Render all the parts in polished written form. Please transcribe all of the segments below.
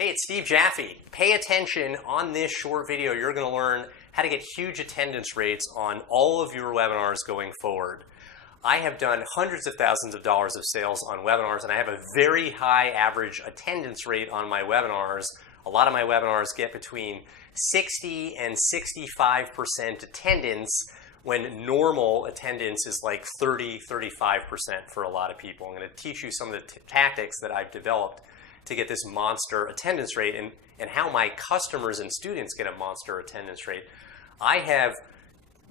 Hey, it's Steve Jaffe. Pay attention. On this short video, you're going to learn how to get huge attendance rates on all of your webinars going forward. I have done hundreds of thousands of dollars of sales on webinars, and I have a very high average attendance rate on my webinars. A lot of my webinars get between 60 and 65% attendance when normal attendance is like 30-35% for a lot of people. I'm going to teach you some of the tactics that I've developed to get this monster attendance rate and how my customers and students get a monster attendance rate. I have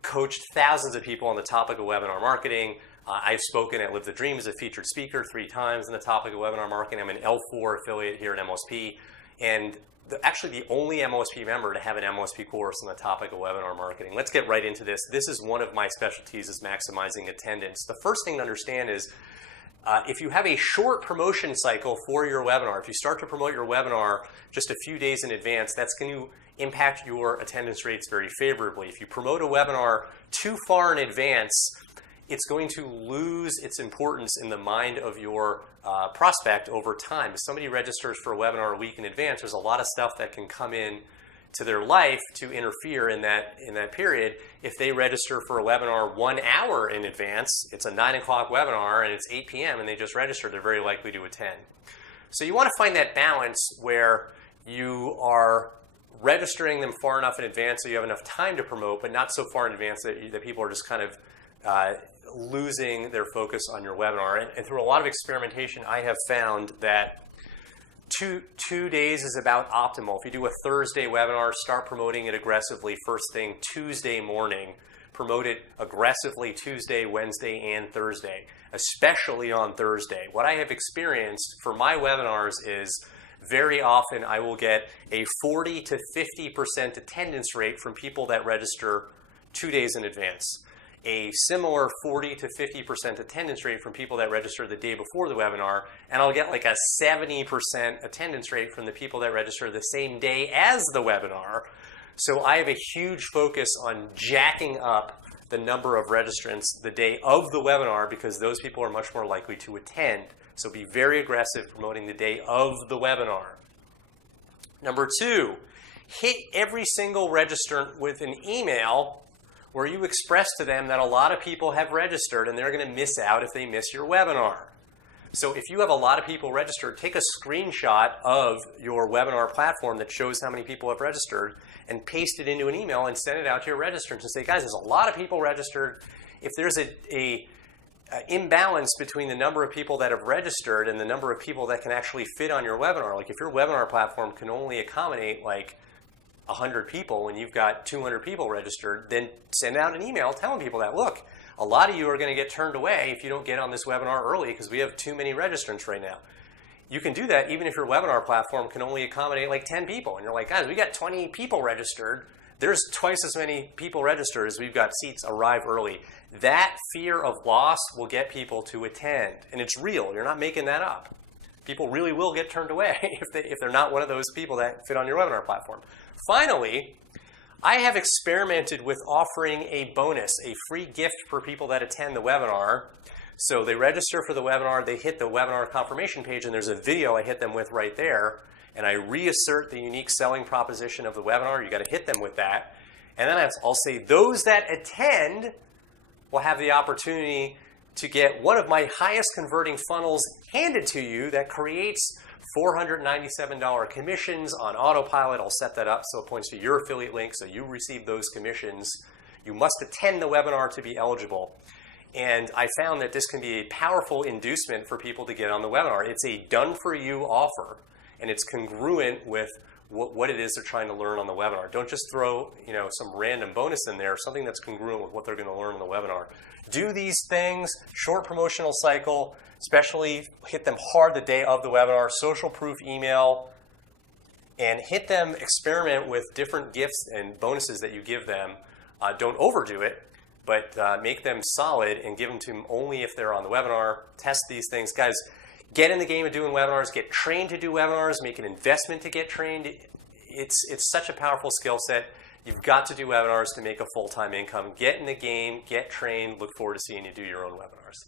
coached thousands of people on the topic of webinar marketing. I've spoken at Live the Dream as a featured speaker 3 times on the topic of webinar marketing. I'm an L4 affiliate here at MOSP, and actually the only MOSP member to have an MOSP course on the topic of webinar marketing. Let's get right into this. This is one of my specialties, is maximizing attendance. The first thing to understand is if you have a short promotion cycle for your webinar, if you start to promote your webinar just a few days in advance, that's going to impact your attendance rates very favorably. If you promote a webinar too far in advance, it's going to lose its importance in the mind of your prospect over time. If somebody registers for a webinar a week in advance, there's a lot of stuff that can come in to their life to interfere in that period. If they register for a webinar 1 hour in advance, it's a 9 o'clock webinar and it's 8 p.m. and they just registered, they're very likely to attend. So you want to find that balance where you are registering them far enough in advance so you have enough time to promote, but not so far in advance that people are just kind of losing their focus on your webinar. And through a lot of experimentation, I have found that two days is about optimal. If you do a Thursday webinar, start promoting it aggressively first thing Tuesday morning. Promote it aggressively Tuesday, Wednesday, and Thursday, especially on Thursday. What I have experienced for my webinars is very often I will get a 40 to 50% attendance rate from people that register 2 days in advance. A similar 40 to 50% attendance rate from people that register the day before the webinar, and I'll get like a 70% attendance rate from the people that register the same day as the webinar. So I have a huge focus on jacking up the number of registrants the day of the webinar because those people are much more likely to attend. So be very aggressive promoting the day of the webinar. Number 2, hit every single registrant with an email where you express to them that a lot of people have registered and they're going to miss out if they miss your webinar. So if you have a lot of people registered, take a screenshot of your webinar platform that shows how many people have registered and paste it into an email and send it out to your registrants and say, guys, there's a lot of people registered. If there's a imbalance between the number of people that have registered and the number of people that can actually fit on your webinar, like if your webinar platform can only accommodate like 100 people when you've got 200 people registered, then send out an email telling people that, look, a lot of you are going to get turned away if you don't get on this webinar early because we have too many registrants right now. You can do that even if your webinar platform can only accommodate like 10 people. And you're like, guys, we got 20 people registered. There's twice as many people registered as we've got seats arrive early. That fear of loss will get people to attend. And it's real. You're not making that up. People really will get turned away if they're not one of those people that fit on your webinar platform. Finally, I have experimented with offering a bonus, a free gift for people that attend the webinar. So they register for the webinar, they hit the webinar confirmation page, and there's a video I hit them with right there. And I reassert the unique selling proposition of the webinar. You got to hit them with that. And then I'll say those that attend will have the opportunity to get one of my highest converting funnels handed to you that creates $497 commissions on autopilot. I'll set that up so it points to your affiliate link so you receive those commissions. You must attend the webinar to be eligible. And I found that this can be a powerful inducement for people to get on the webinar. It's a done-for-you offer, and it's congruent with what it is they're trying to learn on the webinar. Don't just throw some random bonus in there, something that's congruent with what they're going to learn on the webinar. Do these things, short promotional cycle, especially hit them hard the day of the webinar, social proof email, and hit them, experiment with different gifts and bonuses that you give them. Don't overdo it, but make them solid and give them to them only if they're on the webinar. Test these things. Guys, get in the game of doing webinars, get trained to do webinars, make an investment to get trained. It's such a powerful skill set. You've got to do webinars to make a full-time income. Get in the game, get trained. Look forward to seeing you do your own webinars.